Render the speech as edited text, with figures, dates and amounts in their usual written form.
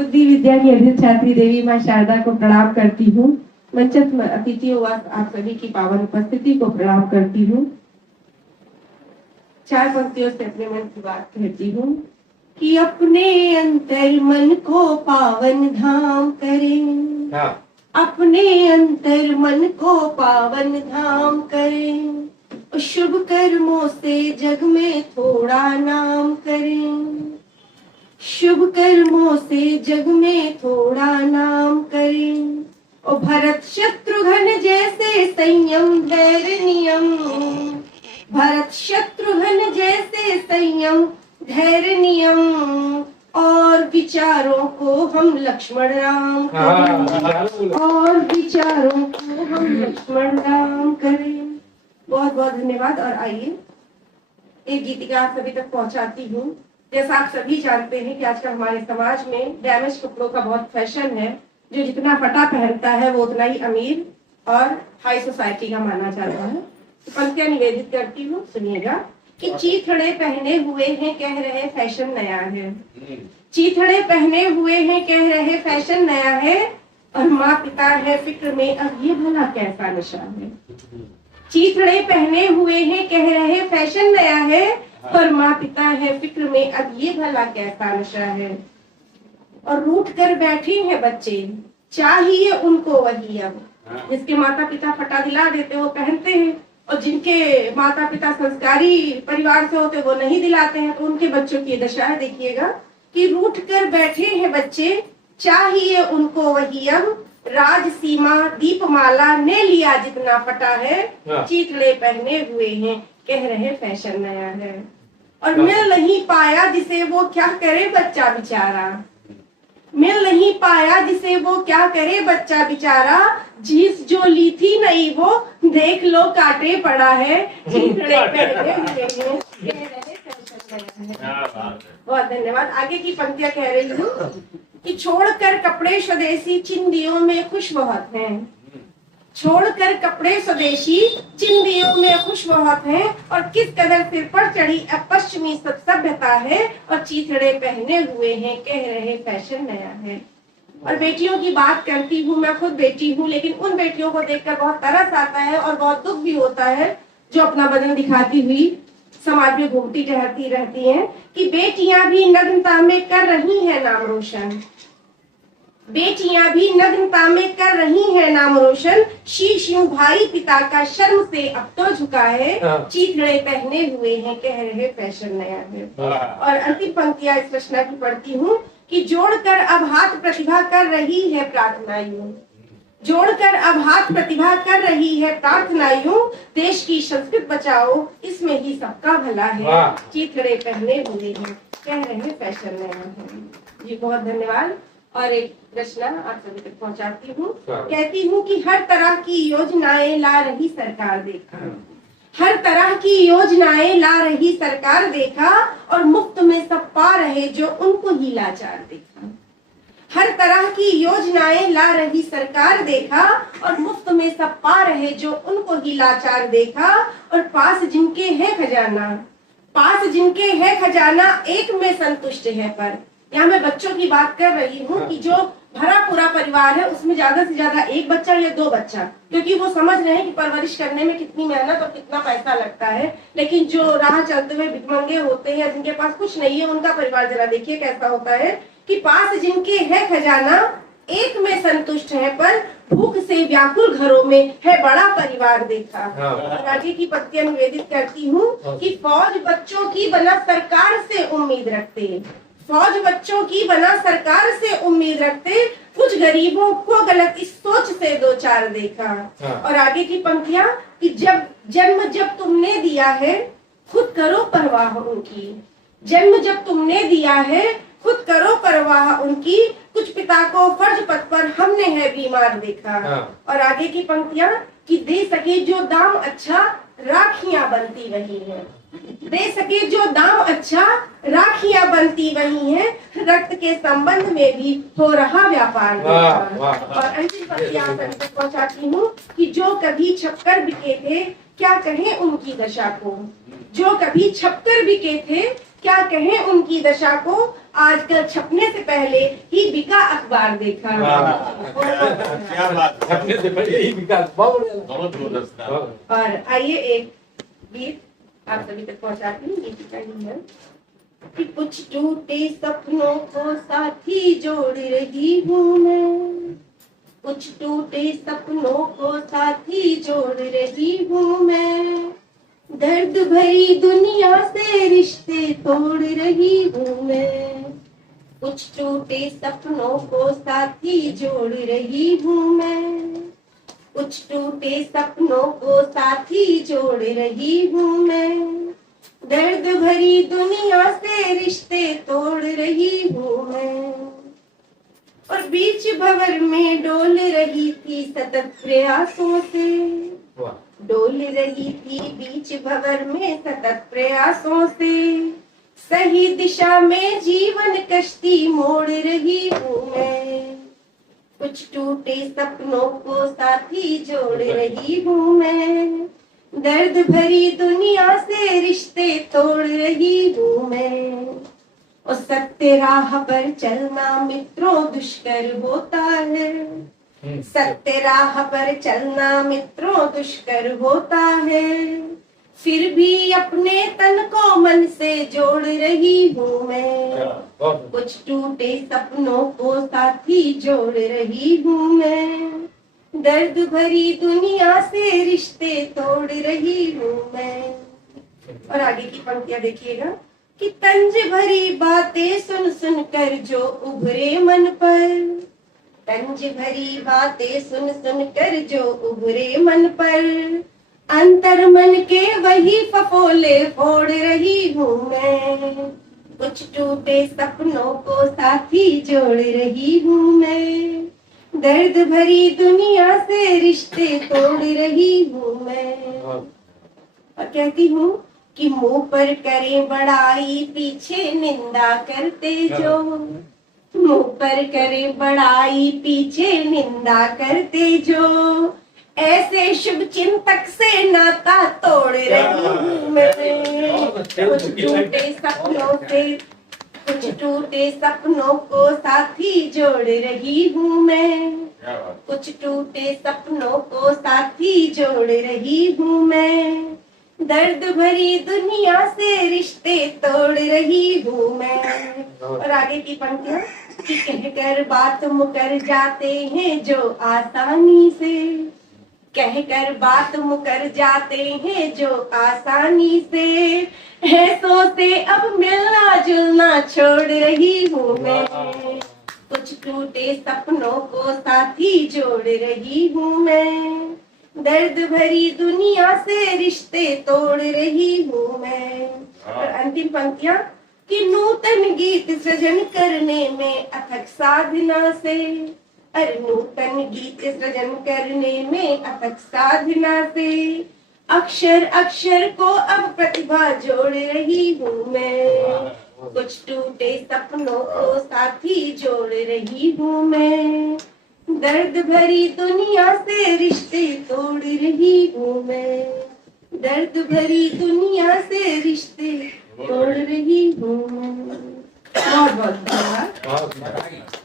बुद्धि विद्या की अधिक छात्री देवी माँ शारदा को प्रणाम करती हूँ। मंचस्थ अतिथियों व आप सभी की पावन उपस्थिति को प्रणाम करती हूँ। 4 पंक्तियों से अपने मन की बात कहती हूँ कि अपने अंतर मन को पावन धाम करें, अपने अंतर मन को पावन धाम करें, शुभ कर्मों से जग में थोड़ा नाम करें, शुभ कर्मों से जग में थोड़ा नाम करें। ओ भरत शत्रुघ्न जैसे संयम धैर्य नियम, भरत शत्रुघ्न जैसे संयम धैर्य नियम, और विचारों को हम लक्ष्मण राम करें, और विचारों को हम लक्ष्मण राम करें। बहुत बहुत धन्यवाद। और आइए एक गीतिका आप सभी तक पहुंचाती हूँ। जैसा आप सभी जानते हैं कि आजकल हमारे समाज में डैमेज कपड़ों का बहुत फैशन है। जो जितना फटा पहनता है वो उतना ही अमीर और हाई सोसाइटी का माना जाता है। तो पंक्तियां निवेदित करती हूँ, सुनिएगा कि चीथड़े पहने हुए हैं कह रहे फैशन नया है, चीथड़े पहने हुए हैं कह रहे फैशन नया है, और माँ पिता है फिक्र में अब ये भला कैसा नशा है। चीथड़े पहने हुए हैं कह रहे फैशन नया है, पर माँ पिता है फिक्र में अब ये भला कैसा नशा है। और रूठ कर बैठे हैं बच्चे चाहिए उनको वही अब, जिसके माता पिता फटा दिला देते वो पहनते हैं, और जिनके माता पिता संस्कारी परिवार से होते वो नहीं दिलाते हैं, तो उनके बच्चों की दशा है। देखिएगा कि रूठ कर बैठे हैं बच्चे चाहिए उनको वही अब, राज सीमा दीपमाला ने लिया जितना फटा है, चीथड़े पहने हुए हैं कह रहे फैशन नया है। और मिल नहीं पाया जिसे वो क्या करे बच्चा बेचारा, मिल नहीं पाया जिसे वो क्या करे बच्चा बेचारा, जींस जो ली थी नई वो देख लो काटे पड़ा है, चीथड़े पहने हुए हैं कह रहे फैशन नया है। बहुत धन्यवाद। आगे की पंक्तियां कह रही हूँ कि छोड़कर कपड़े स्वदेशी चिंदियों में खुश बहुत हैं, छोड़कर कपड़े स्वदेशी चिंदियों में खुश बहुत हैं, और किस कदर सिर पर चढ़ी अब पश्चिमी सभ्यता है, और चीथड़े पहने हुए हैं कह रहे फैशन नया है। और बेटियों की बात करती हूँ, मैं खुद बेटी हूँ, लेकिन उन बेटियों को देखकर बहुत तरस आता है और बहुत दुख भी होता है जो अपना बदन दिखाती हुई समाज में घूमती टहलती रहती हैं, कि बेटियां भी नग्नता में कर रही हैं नाम रोशन, बेटियां भी नग्नता में कर रही हैं नाम रोशन, शीश यूं भाई पिता का शर्म से अब तो झुका है, चीथड़े पहने हुए हैं कह रहे फैशन नया है। और अंतिम पंक्तियां इस रचना की पढ़ती हूँ कि जोड़कर अब हाथ प्रतिभा कर रही है प्रार्थना यूं, जोड़कर अब हाथ प्रतिभा कर रही है प्रार्थना यूं, देश की संस्कृत बचाओ इसमें ही सबका भला है, चीथड़े पहने हुए हैं कह रहे फैशन नया है। जी बहुत धन्यवाद। और एक रचना आप सभी तक पहुंचाती हूँ। कहती हूँ कि हर तरह की योजनाएं ला रही सरकार देखा, हर तरह की योजनाएं ला रही सरकार देखा, और मुफ्त में सब पा रहे जो उनको ही लाचार देखा, हर तरह की योजनाएं ला रही सरकार देखा, और मुफ्त में सब पा रहे जो उनको ही लाचार देखा, और पास जिनके है खजाना, पास जिनके है खजाना एक में संतुष्ट है। पर यहाँ मैं बच्चों की बात कर रही हूँ कि जो भरा पूरा परिवार है उसमें ज्यादा से ज्यादा एक बच्चा या 2 बच्चा, क्योंकि वो समझ रहे हैं कि परवरिश करने में कितनी मेहनत और कितना पैसा लगता है। लेकिन जो राह चलते हुए भिखमंगे होते हैं, जिनके पास कुछ नहीं है, उनका परिवार जरा देखिए कैसा होता है कि पास जिनके है खजाना एक में संतुष्ट है, पर भूख से व्याकुल घरों में है बड़ा परिवार देखा। और आगे की पंक्तियां निवेदित करती हूँ कि फौज बच्चों की बना सरकार से उम्मीद रखते, फौज बच्चों की बना सरकार से उम्मीद रखते, कुछ गरीबों को गलत इस सोच से 2-4 देखा। और आगे की पंक्तियां कि जब तुमने दिया है खुद करो परवाह उनकी, जन्म जब तुमने दिया है खुद करो परवाह उनकी, कुछ पिता को फर्ज पथ पर हमने है बीमार देखा। और आगे की पंक्तियां कि दे सके जो दाम अच्छा राखियां बनती वही है, दे सके जो दाम अच्छा, राखियां बनती वही हैं, रक्त के संबंध में भी हो रहा व्यापार। और अंतिम पंक्ति आप तक पहुंचाती हूँ कि जो कभी छपकर बिके थे, क्या कहें उनकी दशा को। जो कभी छपकर बिके थे, क्या कहें उनकी दशा को, आजकल छपने से पहले ही बिका अखबार देखा। क्या बात, छपने से पहले ही बिका अखबार। और आइए एक गीत आप सभी तक पहुंचाती हूँ। गीत का ही है कि कुछ टूटे सपनों को साथी जोड़ रही हूँ मैं, कुछ टूटे सपनों को साथी जोड़ रही हूँ मैं, दर्द भरी दुनिया से रिश्ते तोड़ रही हूँ मैं, कुछ टूटे सपनों को साथी जोड़ रही हूँ मैं, कुछ टूटे सपनों को साथी जोड़ रही हूँ मैं, दर्द भरी दुनिया से रिश्ते तोड़ रही हूँ मैं। और बीच भंवर में डोल रही थी सतत प्रयासों से, डोल रही थी बीच भंवर में सतत प्रयासों से, सही दिशा में जीवन कश्ती मोड़ रही हूँ मैं, कुछ टूटे सपनों को साथी जोड़ रही हूँ मैं, दर्द भरी दुनिया से रिश्ते तोड़ रही हूँ मैं। और सत्य राह पर चलना मित्रों दुष्कर होता है, सत्य राह पर चलना मित्रों दुष्कर होता है, फिर भी अपने तन को मन से जोड़ रही हूँ मैं, कुछ टूटे सपनों को साथी जोड़ रही हूँ मैं, दर्द भरी दुनिया से रिश्ते तोड़ रही हूँ मैं। और आगे की पंक्तियां देखिएगा कि तंज भरी बातें सुन सुन कर जो उभरे मन पर, तंज भरी बातें सुन सुन कर जो उभरे मन पर, अंतर मन के वही फफोले फोड़ रही हूँ मैं, कुछ टूटे सपनों को साथी जोड़ रही हूँ मैं, दर्द भरी दुनिया से रिश्ते तोड़ रही हूँ मैं। और कहती हूँ कि मुंह पर करे बड़ाई पीछे निंदा करते जो, मुंह पर करे बड़ाई पीछे निंदा करते जो, ऐसे शुभ चिंतक से नाता तोड़ रही हूँ मैं, कुछ टूटे सपनों से, कुछ टूटे सपनों को साथी जोड़ रही हूँ मैं, कुछ टूटे सपनों को साथी जोड़ रही हूँ मैं, दर्द भरी दुनिया से रिश्ते तोड़ रही हूँ मैं। और आगे की पंक्तियां कि कहकर बात मुकर जाते हैं जो आसानी से, कहकर बात मुकर जाते हैं जो आसानी से, ऐसों से अब मिलना जुलना छोड़ रही हूँ मैं, कुछ टूटे सपनों को साथी जोड़ रही हूँ मैं, दर्द भरी दुनिया से रिश्ते तोड़ रही हूँ मैं। और अंतिम पंक्तियां कि नूतन गीत सृजन करने में अथक साधना से, अरे नूतन गीत सृजन करने में अथक साधना से, अक्षर अक्षर को अब प्रतिभा जोड़ रही हूँ मैं, कुछ टूटे सपनों को साथी जोड़ रही हूँ मैं, दर्द भरी दुनिया से रिश्ते तोड़ रही हूँ मैं, दर्द भरी दुनिया से रिश्ते तोड़ रही हूँ मैं। बहुत बहुत धन्यवाद।